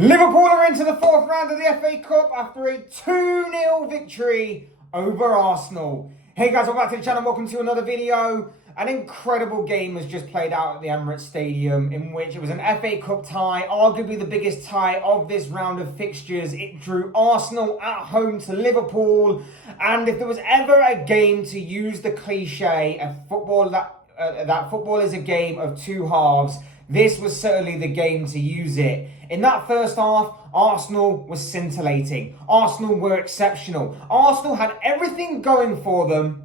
Liverpool are into the fourth round of the FA Cup after a 2-0 victory over Arsenal. Hey guys, welcome back to the channel. Welcome to another video. An incredible game has just played out at the Emirates Stadium, in which it was an FA Cup tie, arguably the biggest tie of this round of fixtures. It drew Arsenal at home to Liverpool, and if there was ever a game to use the cliche of football that football is a game of two halves, this was certainly the game to use it. In that first half, Arsenal was scintillating. Arsenal were exceptional. Arsenal had everything going for them,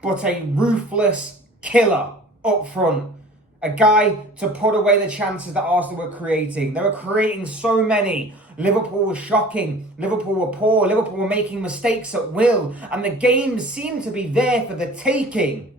but a ruthless killer up front. A guy to put away the chances that Arsenal were creating. They were creating so many. Liverpool was shocking. Liverpool were poor. Liverpool were making mistakes at will. And the game seemed to be there for the taking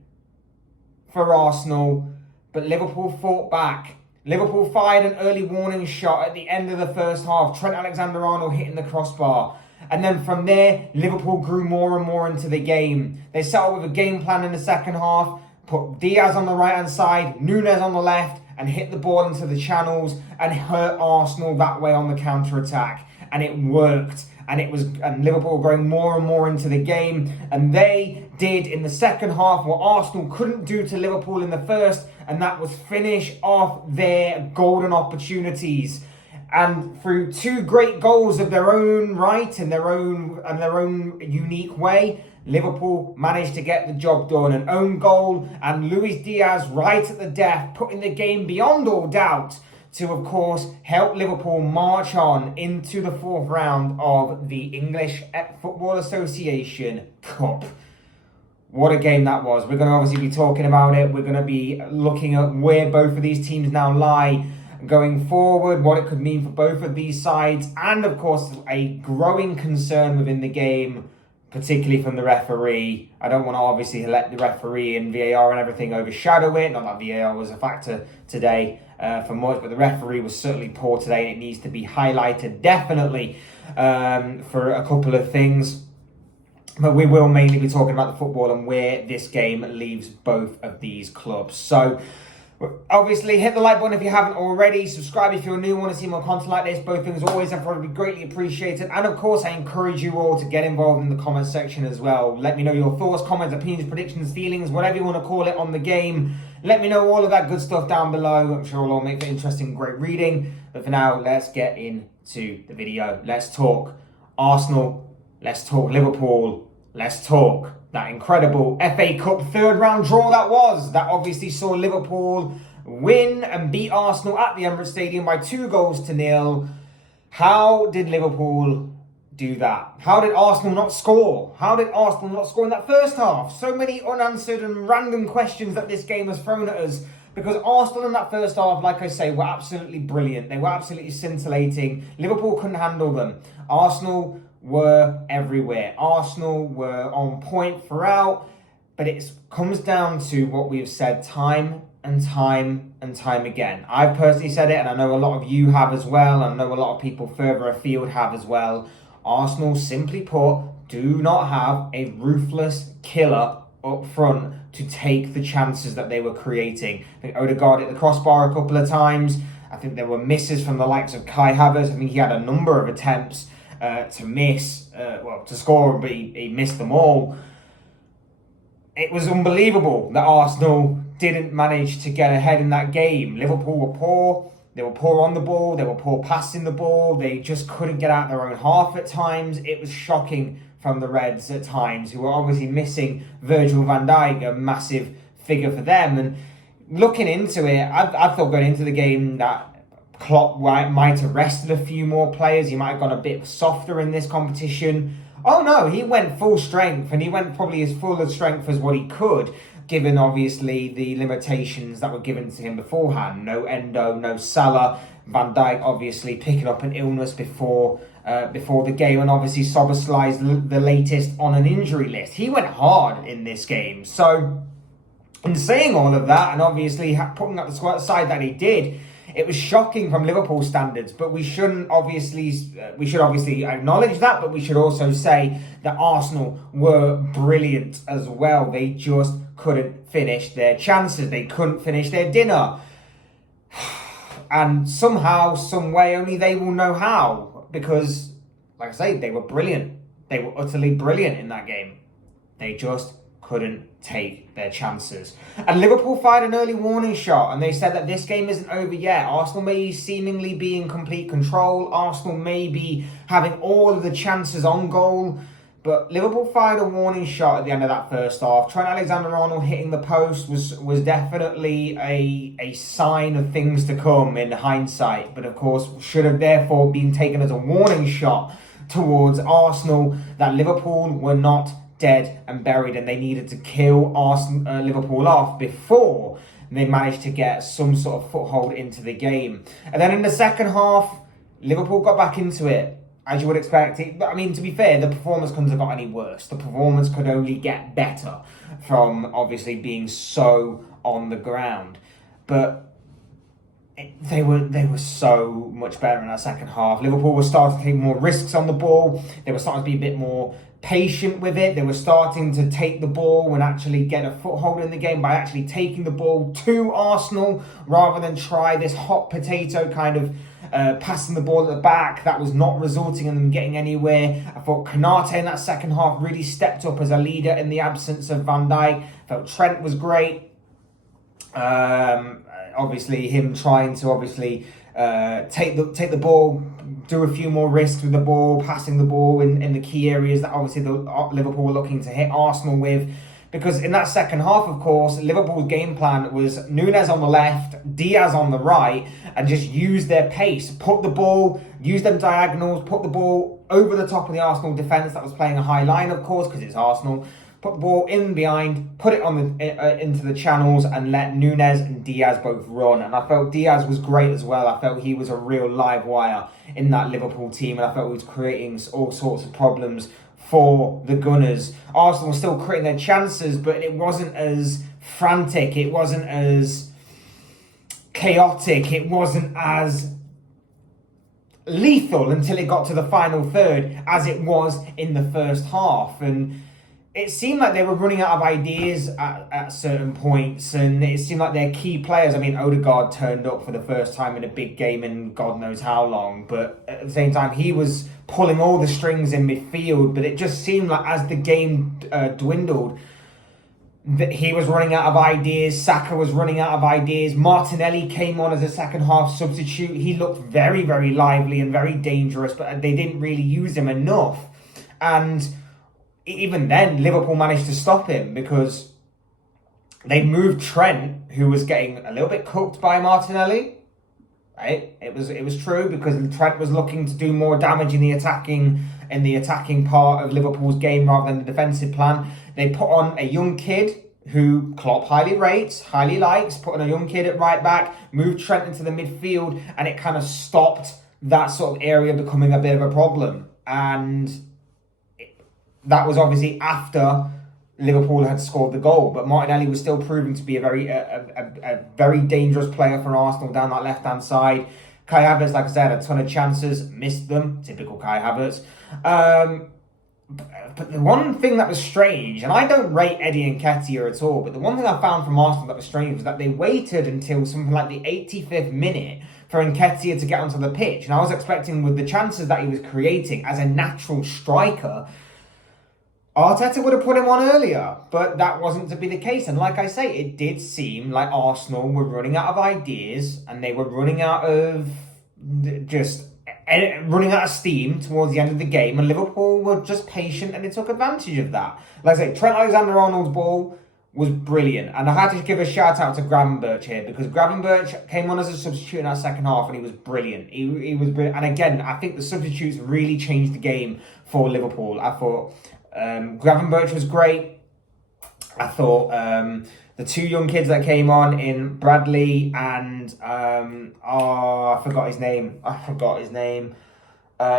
for Arsenal. But Liverpool fought back. Liverpool fired an early warning shot at the end of the first half. Trent Alexander-Arnold hitting the crossbar. And then from there, Liverpool grew more and more into the game. They set up with a game plan in the second half, put Diaz on the right-hand side, Núñez on the left, and hit the ball into the channels and hurt Arsenal that way on the counter-attack. And it worked. And Liverpool were going more and more into the game. And they did in the second half what Arsenal couldn't do to Liverpool in the first, and that was finish off their golden opportunities. And through two great goals of their own right and their own unique way, Liverpool managed to get the job done. An own goal and Luis Diaz right at the death, putting the game beyond all doubt to, of course, help Liverpool march on into the fourth round of the English Football Association Cup. What a game that was. We're going to obviously be talking about it. We're going to be looking at where both of these teams now lie going forward, what it could mean for both of these sides, and of course a growing concern within the game, particularly from the referee. I don't want to obviously let the referee and VAR and everything overshadow it. Not that VAR was a factor today for much, but the referee was certainly poor today, and it needs to be highlighted definitely for a couple of things. But we will mainly be talking about the football and where this game leaves both of these clubs. So obviously, hit the like button if you haven't already. Subscribe if you're new, want to see more content like this. Both things always and probably greatly appreciated. And of course, I encourage you all to get involved in the comment section as well. Let me know your thoughts, comments, opinions, predictions, feelings, whatever you want to call it on the game. Let me know all of that good stuff down below. I'm sure it'll all make for interesting, great reading. But for now, let's get into the video. Let's talk Arsenal. Let's talk Liverpool. Let's talk that incredible FA Cup third round draw that was. That obviously saw Liverpool win and beat Arsenal at the Emirates Stadium by 2-0. How did Liverpool do that? How did Arsenal not score? How did Arsenal not score in that first half? So many unanswered and random questions that this game has thrown at us. Because Arsenal in that first half, like I say, were absolutely brilliant. They were absolutely scintillating. Liverpool couldn't handle them. Arsenal were everywhere. Arsenal were on point throughout, but it comes down to what we've said time and time and time again. I've personally said it, and I know a lot of you have as well, and I know a lot of people further afield have as well. Arsenal, simply put, do not have a ruthless killer up front to take the chances that they were creating. I think Odegaard hit the crossbar a couple of times. I think there were misses from the likes of Kai Havertz. I think he had a number of attempts to score, but he missed them all. It was unbelievable that Arsenal didn't manage to get ahead in that game. Liverpool were poor. They were poor on the ball. They were poor passing the ball. They just couldn't get out their own half at times. It was shocking from the Reds at times, who were obviously missing Virgil van Dijk, a massive figure for them. And looking into it, I thought going into the game that Klopp might have rested a few more players. He might have gone a bit softer in this competition. Oh no, he went full strength, and he went probably as full of strength as what he could, given obviously the limitations that were given to him beforehand. No Endo, no Salah. Van Dijk obviously picking up an illness before the game, and obviously Szoboszlai's the latest on an injury list. He went hard in this game. So in saying all of that, and obviously putting up the side that he did, it was shocking from Liverpool standards, but we should obviously acknowledge that, but we should also say that Arsenal were brilliant as well. They just couldn't finish their chances. They couldn't finish their dinner. And somehow, some way, only they will know how. Because, like I say, they were brilliant. They were utterly brilliant in that game. They just couldn't take their chances. And Liverpool fired an early warning shot, and they said that this game isn't over yet. Arsenal may seemingly be in complete control. Arsenal may be having all of the chances on goal. But Liverpool fired a warning shot at the end of that first half. Trent Alexander-Arnold hitting the post was definitely a sign of things to come in hindsight. But of course, should have therefore been taken as a warning shot towards Arsenal that Liverpool were not dead and buried, and they needed to kill Liverpool off before they managed to get some sort of foothold into the game. And then in the second half, Liverpool got back into it, as you would expect. I mean, to be fair, the performance couldn't have got any worse. The performance could only get better from obviously being so on the ground. But they were so much better in that second half. Liverpool was starting to take more risks on the ball. They were starting to be a bit more patient with it. They were starting to take the ball and actually get a foothold in the game by actually taking the ball to Arsenal rather than try this hot potato kind of passing the ball at the back that was not resulting in them getting anywhere. I thought Konate in that second half really stepped up as a leader in the absence of Van Dijk. I felt Trent was great. Obviously him trying to take the ball, do a few more risks with the ball, passing the ball in the key areas that obviously Liverpool were looking to hit Arsenal with. Because in that second half, of course, Liverpool's game plan was Núñez on the left, Diaz on the right, and just use their pace. Put the ball, use them diagonals, put the ball over the top of the Arsenal defence that was playing a high line, of course, because it's Arsenal. Put the ball in behind, put it on into the channels, and let Núñez and Diaz both run. And I felt Diaz was great as well. I felt he was a real live wire in that Liverpool team, and I felt he was creating all sorts of problems for the Gunners. Arsenal were still creating their chances, but it wasn't as frantic, it wasn't as chaotic, it wasn't as lethal until it got to the final third as it was in the first half. And it seemed like they were running out of ideas at certain points, and it seemed like their key players, I mean, Odegaard turned up for the first time in a big game in God knows how long, but at the same time, he was pulling all the strings in midfield, but it just seemed like as the game dwindled, that he was running out of ideas, Saka was running out of ideas, Martinelli came on as a second half substitute. He looked very, very lively and very dangerous, but they didn't really use him enough. And even then, Liverpool managed to stop him because they moved Trent, who was getting a little bit cooked by Martinelli. Right? It was true, because Trent was looking to do more damage in the attacking part of Liverpool's game rather than the defensive plan. They put on a young kid who Klopp highly rates, highly likes, put on a young kid at right back, moved Trent into the midfield, and it kind of stopped that sort of area becoming a bit of a problem. And that was obviously after Liverpool had scored the goal, but Martinelli was still proving to be a very dangerous player for Arsenal down that left-hand side. Kai Havertz, like I said, a ton of chances, missed them, typical Kai Havertz. But the one thing that was strange, and I don't rate Eddie Nketiah at all, but the one thing I found from Arsenal that was strange was that they waited until something like the 85th minute for Nketiah to get onto the pitch. And I was expecting, with the chances that he was creating as a natural striker, Arteta would have put him on earlier, but that wasn't to be the case. And like I say, it did seem like Arsenal were running out of ideas, and they were running out of steam towards the end of the game, and Liverpool were just patient, and they took advantage of that. Like I say, Trent Alexander-Arnold's ball was brilliant, and I had to give a shout out to Gravenberch here, because Gravenberch came on as a substitute in that second half, and he was brilliant. He was brilliant. And again, I think the substitutes really changed the game for Liverpool. I thought Gravenberch was great. I thought the two young kids that came on in Bradley and I forgot his name.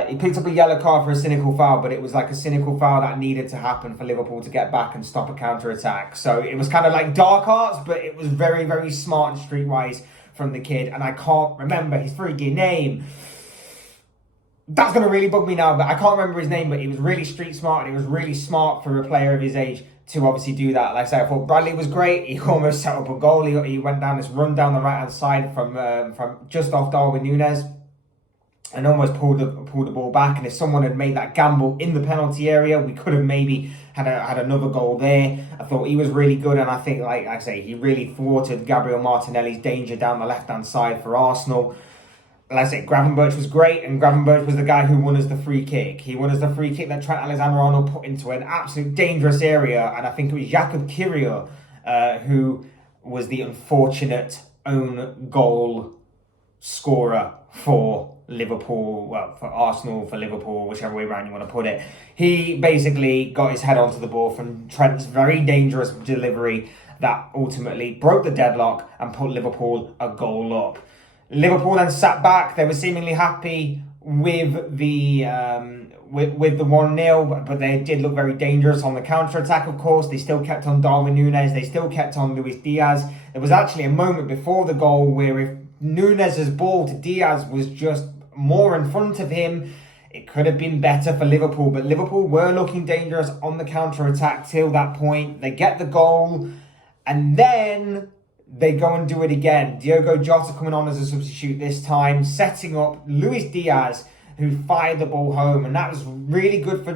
He picked up a yellow card for a cynical foul, but it was like a cynical foul that needed to happen for Liverpool to get back and stop a counter-attack. So it was kind of like dark arts, but it was very, very smart and streetwise from the kid. And I can't remember his freaking name. That's going to really bug me now, but I can't remember his name, but he was really street smart, and it was really smart for a player of his age to obviously do that. Like I said, I thought Bradley was great. He almost set up a goal. He went down this run down the right-hand side from just off Darwin Núñez and almost pulled the ball back. And if someone had made that gamble in the penalty area, we could have maybe had another goal there. I thought he was really good, and I think, like I say, he really thwarted Gabriel Martinelli's danger down the left-hand side for Arsenal. Like I said, Gravenberch was great, and Gravenberch was the guy who won us the free kick. He won us the free kick that Trent Alexander-Arnold put into an absolute dangerous area, and I think it was Jakub Kiwior who was the unfortunate own goal scorer for Liverpool, well, for Arsenal, for Liverpool, whichever way around you want to put it. He basically got his head onto the ball from Trent's very dangerous delivery that ultimately broke the deadlock and put Liverpool a goal up. Liverpool then sat back. They were seemingly happy with the with the 1-0, but they did look very dangerous on the counter-attack, of course. They still kept on Darwin Núñez. They still kept on Luis Diaz. There was actually a moment before the goal where if Núñez's ball to Diaz was just more in front of him, it could have been better for Liverpool. But Liverpool were looking dangerous on the counter-attack till that point. They get the goal, and then they go and do it again. Diogo Jota coming on as a substitute this time, setting up Luis Diaz, who fired the ball home. And that was really good for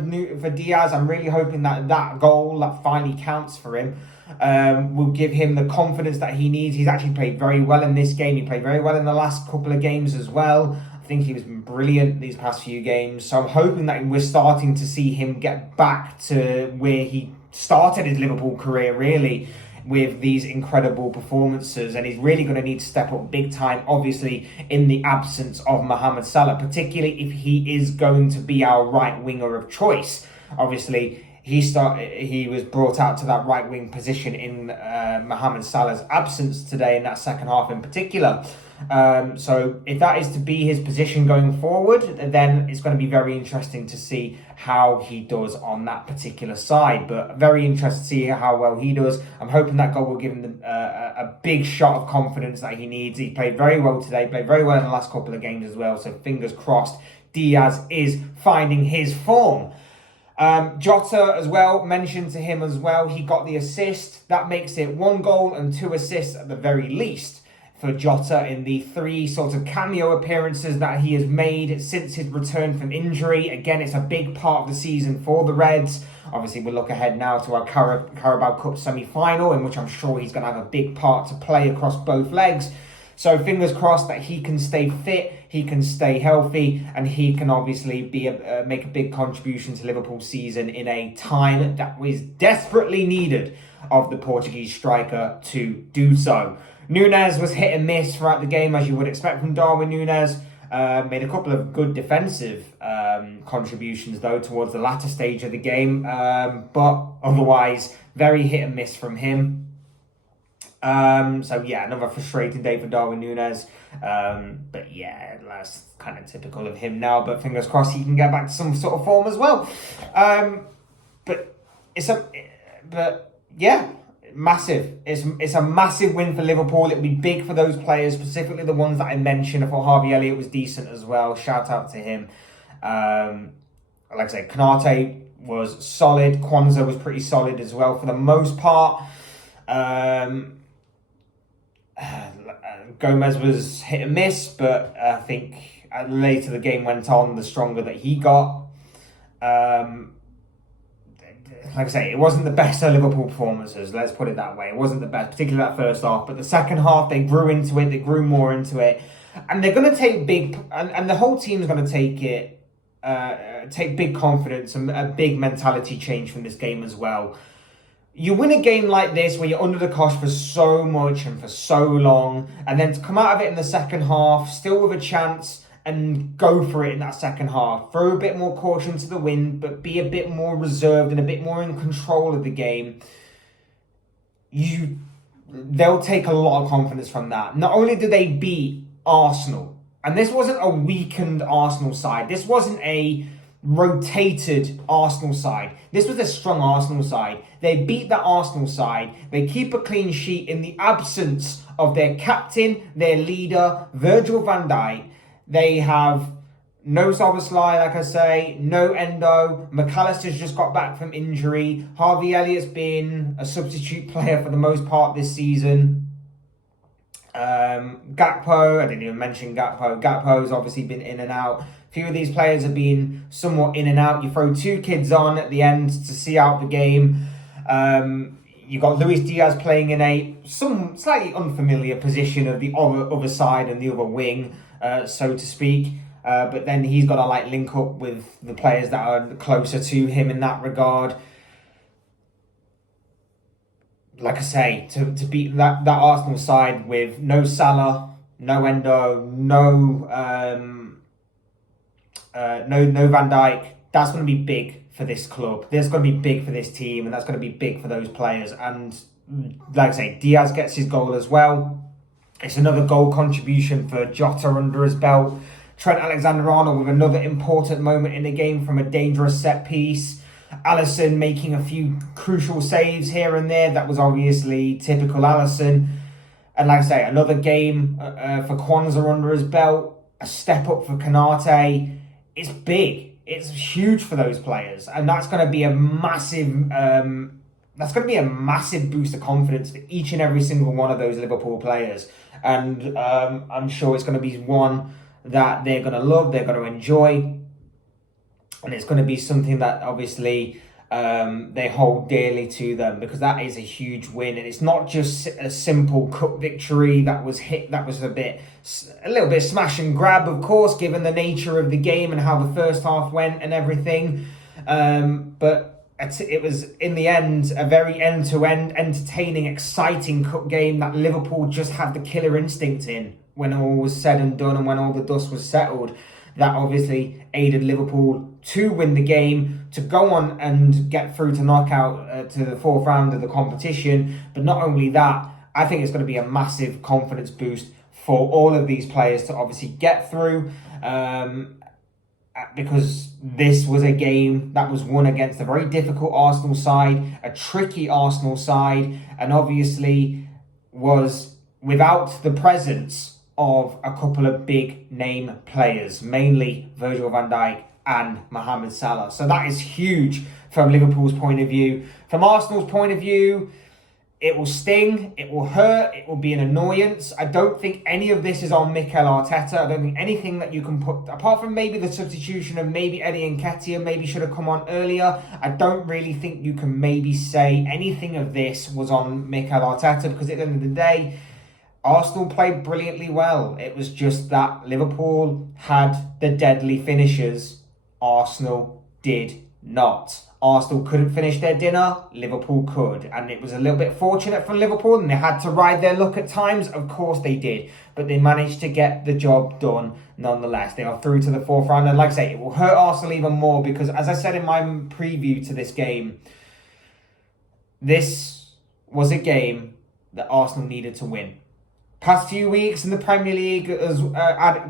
Diaz. I'm really hoping that goal that finally counts for him will give him the confidence that he needs. He's actually played very well in this game. He played very well in the last couple of games as well. I think he was brilliant these past few games. So I'm hoping that we're starting to see him get back to where he started his Liverpool career, really, with these incredible performances, and he's really going to need to step up big time, obviously, in the absence of Mohamed Salah, particularly if he is going to be our right winger of choice. Obviously, he was brought out to that right wing position in Mohamed Salah's absence today in that second half in particular. So if that is to be his position going forward, then it's going to be very interesting to see how he does on that particular side. But very interested to see how well he does. I'm hoping that goal will give him a big shot of confidence that he needs. He played very well today, played very well in the last couple of games as well. So fingers crossed, Diaz is finding his form. Jota as well, mentioned to him as well, he got the assist. That makes it 1 goal and 2 assists at the very least for Jota in the 3 sort of cameo appearances that he has made since his return from injury. Again, it's a big part of the season for the Reds. Obviously, we'll look ahead now to our Carabao Cup semi-final, in which I'm sure he's going to have a big part to play across both legs. So fingers crossed that he can stay fit, he can stay healthy, and he can obviously make a big contribution to Liverpool's season in a time that was desperately needed of the Portuguese striker to do so. Núñez was hit and miss throughout the game, as you would expect from Darwin Núñez. Made a couple of good defensive contributions, though, towards the latter stage of the game. But otherwise, very hit and miss from him. So yeah, another frustrating day for Darwin Núñez. But yeah, that's kind of typical of him now. But fingers crossed he can get back to some sort of form as well. But yeah, massive. It's a massive win for Liverpool. It'll be big for those players, specifically the ones that I mentioned. I thought Harvey Elliott was decent as well. Shout out to him. Like I said, Konate was solid. Kwanzaa was pretty solid as well for the most part. Gomez was hit and miss, but I think later the game went on, the stronger that he got. Like I say, it wasn't the best of Liverpool performances, let's put it that way. It wasn't the best, particularly that first half, but the second half, they grew into it, they grew more into it, and they're going to take and the whole team's going to take big confidence and a big mentality change from this game as well. You win a game like this where you're under the cosh for so much and for so long, and then to come out of it in the second half, still with a chance, and go for it in that second half. Throw a bit more caution to the wind, but be a bit more reserved and a bit more in control of the game. They'll take a lot of confidence from that. Not only did they beat Arsenal, and this wasn't a weakened Arsenal side. This wasn't a rotated Arsenal side. This was a strong Arsenal side. They beat the Arsenal side. They keep a clean sheet in the absence of their captain, their leader, Virgil van Dijk. They have no Szoboszlai, like I say, no Endo. McAllister's just got back from injury. Harvey Elliott's been a substitute player for the most part this season. Gakpo, I didn't even mention Gakpo. Gakpo's obviously been in and out. A few of these players have been somewhat in and out. You throw two kids on at the end to see out the game. You've got Luis Diaz playing in some slightly unfamiliar position of the other side and the other wing, so to speak. But then he's got to link up with the players that are closer to him in that regard. Like I say, to beat that Arsenal side with no Salah, no Endo, no Van Dijk, that's going to be big for this club. That's going to be big for this team, and that's going to be big for those players. And like I say, Diaz gets his goal as well. It's another goal contribution for Jota under his belt. Trent Alexander-Arnold with another important moment in the game from a dangerous set piece. Alisson making a few crucial saves here and there. That was obviously typical Alisson. And like I say, another game for Kwanzaa under his belt. A step up for Konate. It's big. It's huge for those players. And that's going to be a massive boost of confidence for each and every single one of those Liverpool players. And I'm sure it's going to be one that they're going to love, they're going to enjoy. And it's going to be something that obviously they hold dearly to them, because that is a huge win. And it's not just a simple cup victory that was a little bit smash and grab, of course, given the nature of the game and how the first half went and everything. But it was, in the end, a very end-to-end, entertaining, exciting cup game that Liverpool just had the killer instinct in when all was said and done and when all the dust was settled. That obviously aided Liverpool to win the game, to go on and get through to knockout to the fourth round of the competition. But not only that, I think it's going to be a massive confidence boost for all of these players to obviously get through, because this was a game that was won against a very difficult Arsenal side, a tricky Arsenal side, and obviously was without the presence of a couple of big name players, mainly Virgil van Dijk and Mohamed Salah. So that is huge from Liverpool's point of view. From Arsenal's point of view, it will sting, it will hurt, it will be an annoyance. I don't think any of this is on Mikel Arteta. I don't think anything that you can put, apart from maybe the substitution of maybe Eddie Nketiah maybe should have come on earlier, I don't really think you can maybe say anything of this was on Mikel Arteta, because at the end of the day, Arsenal played brilliantly well. It was just that Liverpool had the deadly finishers. Arsenal did not. Arsenal couldn't finish their dinner. Liverpool could. And it was a little bit fortunate for Liverpool, and they had to ride their luck at times. Of course they did. But they managed to get the job done nonetheless. They are through to the fourth round. And like I say, it will hurt Arsenal even more because, as I said in my preview to this game, this was a game that Arsenal needed to win. Past few weeks in the Premier League as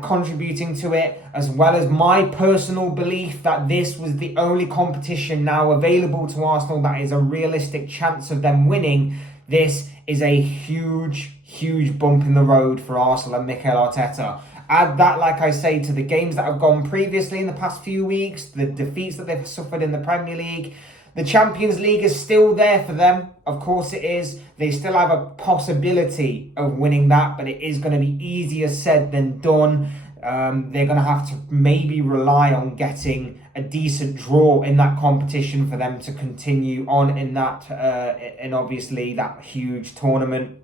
contributing to it, as well as my personal belief that this was the only competition now available to Arsenal that is a realistic chance of them winning. This is a huge, huge bump in the road for Arsenal and Mikel Arteta. Add that, like I say, to the games that have gone previously in the past few weeks, the defeats that they've suffered in the Premier League. The Champions League is still there for them. Of course it is. They still have a possibility of winning that, but it is going to be easier said than done. They're going to have to maybe rely on getting a decent draw in that competition for them to continue on in that, and obviously that huge tournament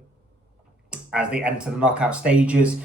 as they enter the knockout stages.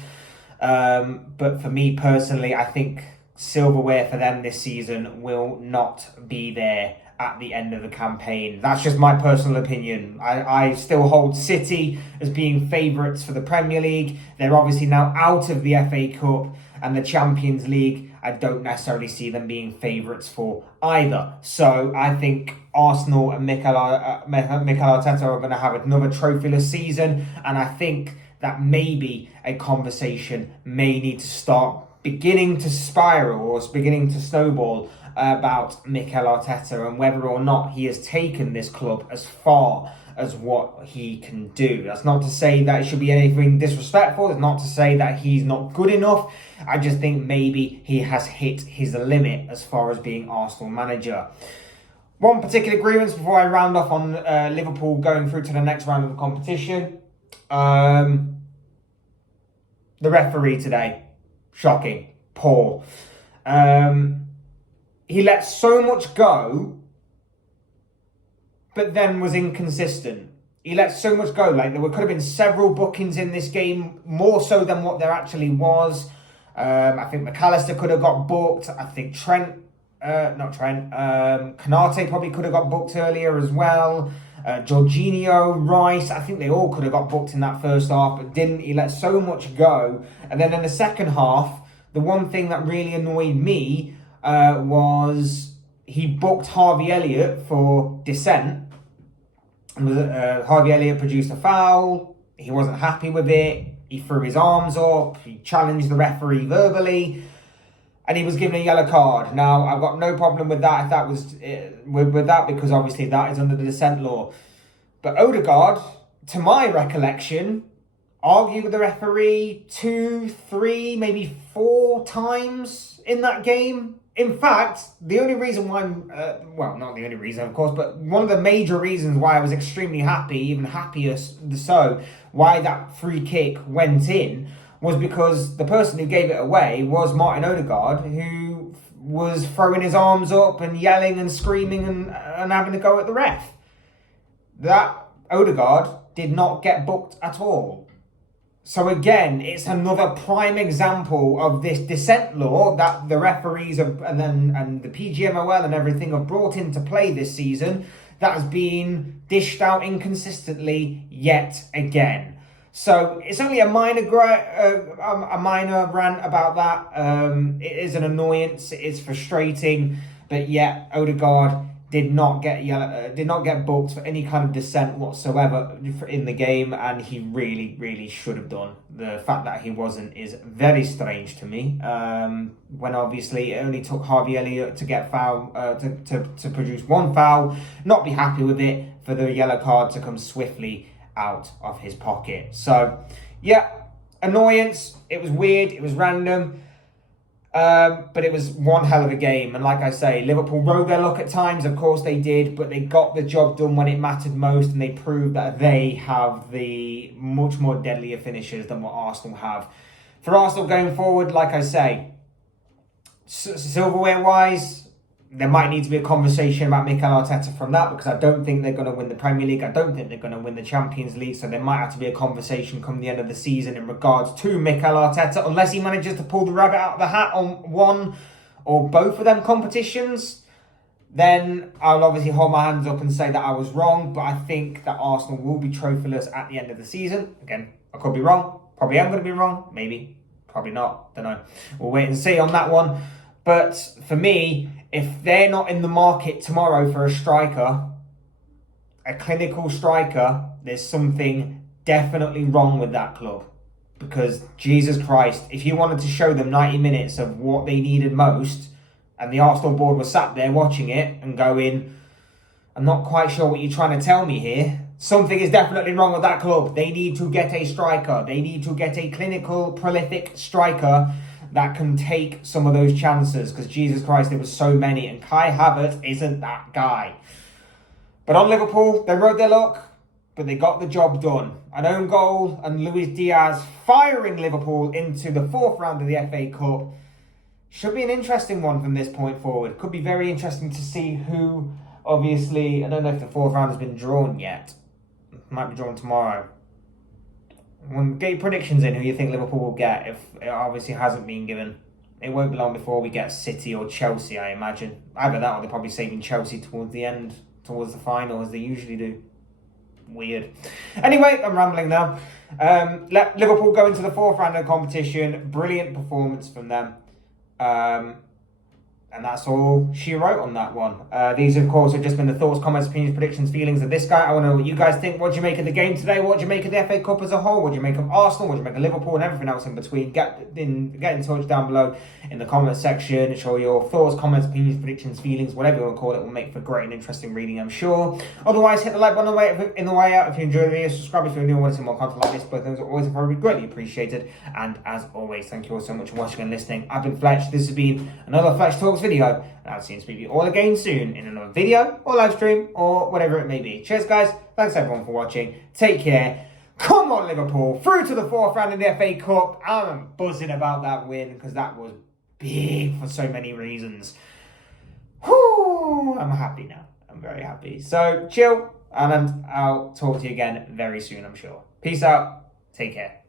But for me personally, I think silverware for them this season will not be there at the end of the campaign. That's just my personal opinion. I still hold City as being favourites for the Premier League. They're obviously now out of the FA Cup, and the Champions League, I don't necessarily see them being favourites for either. So I think Arsenal and Mikel Arteta are going to have another trophyless season, and I think that maybe a conversation may need to start beginning to spiral or beginning to snowball about Mikel Arteta and whether or not he has taken this club as far as what he can do. That's not to say that it should be anything disrespectful. It's not to say that he's not good enough. I just think maybe he has hit his limit as far as being Arsenal manager. One particular grievance before I round off on Liverpool going through to the next round of the competition. The referee today, shocking, poor. He let so much go, but then was inconsistent. He let so much go. Like, there could have been several bookings in this game, more so than what there actually was. I think McAllister could have got booked. I think Konate probably could have got booked earlier as well. Jorginho, Rice, I think they all could have got booked in that first half, but didn't. He let so much go. And then in the second half, the one thing that really annoyed me was he booked Harvey Elliott for dissent. Harvey Elliott produced a foul. He wasn't happy with it. He threw his arms up. He challenged the referee verbally. And he was given a yellow card. Now, I've got no problem with that if that was with that, because obviously that is under the dissent law. But Odegaard, to my recollection, argued with the referee 2, 3, maybe 4 times in that game. In fact, the only reason why not the only reason, of course, but one of the major reasons why I was extremely happy, even happier so, why that free kick went in, was because the person who gave it away was Martin Odegaard, who was throwing his arms up and yelling and screaming and having a go at the ref. That Odegaard did not get booked at all. So again, it's another prime example of this dissent law that the referees and the PGMOL and everything have brought into play this season that has been dished out inconsistently yet again. So it's only a minor rant about that. It is an annoyance. It's frustrating, but yet Odegaard did not get booked for any kind of dissent whatsoever in the game, and he really, really should have done. The fact that he wasn't is very strange to me. When obviously it only took Harvey Elliott to get foul to produce one foul, not be happy with it, for the yellow card to come swiftly out of his pocket. So yeah, annoyance. It was weird. It was random. But it was one hell of a game. And like I say, Liverpool rode their luck at times. Of course they did. But they got the job done when it mattered most. And they proved that they have the much more deadlier finishers than what Arsenal have. For Arsenal going forward, like I say, silverware-wise, there might need to be a conversation about Mikel Arteta from that, because I don't think they're going to win the Premier League. I don't think they're going to win the Champions League. So there might have to be a conversation come the end of the season in regards to Mikel Arteta, unless he manages to pull the rabbit out of the hat on one or both of them competitions. Then I'll obviously hold my hands up and say that I was wrong. But I think that Arsenal will be trophyless at the end of the season. Again, I could be wrong. Probably am going to be wrong. Maybe. Probably not. Don't know. We'll wait and see on that one. But for me, if they're not in the market tomorrow for a striker, a clinical striker, there's something definitely wrong with that club. Because, Jesus Christ, if you wanted to show them 90 minutes of what they needed most, and the Arsenal board was sat there watching it and going, I'm not quite sure what you're trying to tell me here. Something is definitely wrong with that club. They need to get a striker. They need to get a clinical, prolific striker that can take some of those chances, because Jesus Christ, there was so many, and Kai Havertz isn't that guy. But on Liverpool, they rode their luck, but they got the job done. An own goal and Luis Diaz firing Liverpool into the 4th round of the FA Cup. Should be an interesting one from this point forward. Could be very interesting to see who, obviously, I don't know if the 4th round has been drawn yet. It might be drawn tomorrow. Get your predictions in who you think Liverpool will get, if it obviously hasn't been given. It won't be long before we get City or Chelsea, I imagine. Either that or they're probably saving Chelsea towards the end, towards the final, as they usually do. Weird. Anyway, I'm rambling now. Let Liverpool go into the 4th round of the competition. Brilliant performance from them. And that's all she wrote on that one. These, of course, have just been the thoughts, comments, opinions, predictions, feelings of this guy. I want to know what you guys think. What do you make of the game today? What do you make of the FA Cup as a whole? What do you make of Arsenal? What do you make of Liverpool and everything else in between? Get in touch down below in the comments section. Show your thoughts, comments, opinions, predictions, feelings, whatever you want to call it. Will make for great and interesting reading, I'm sure. Otherwise, hit the like button on the way out. If you enjoyed the video, subscribe if you're new and want to see more content like this. Both things are always very greatly appreciated. And as always, thank you all so much for watching and listening. I've been Fletch. This has been another Fletch Talks video. And I'll see you and speak to you all again soon in another video or live stream or whatever it may be. Cheers, guys. Thanks everyone for watching. Take care. Come on, Liverpool. Through to the fourth round in the FA Cup. I'm buzzing about that win because that was big for so many reasons. Whew, I'm happy now. I'm very happy. So chill, and I'll talk to you again very soon, I'm sure. Peace out. Take care.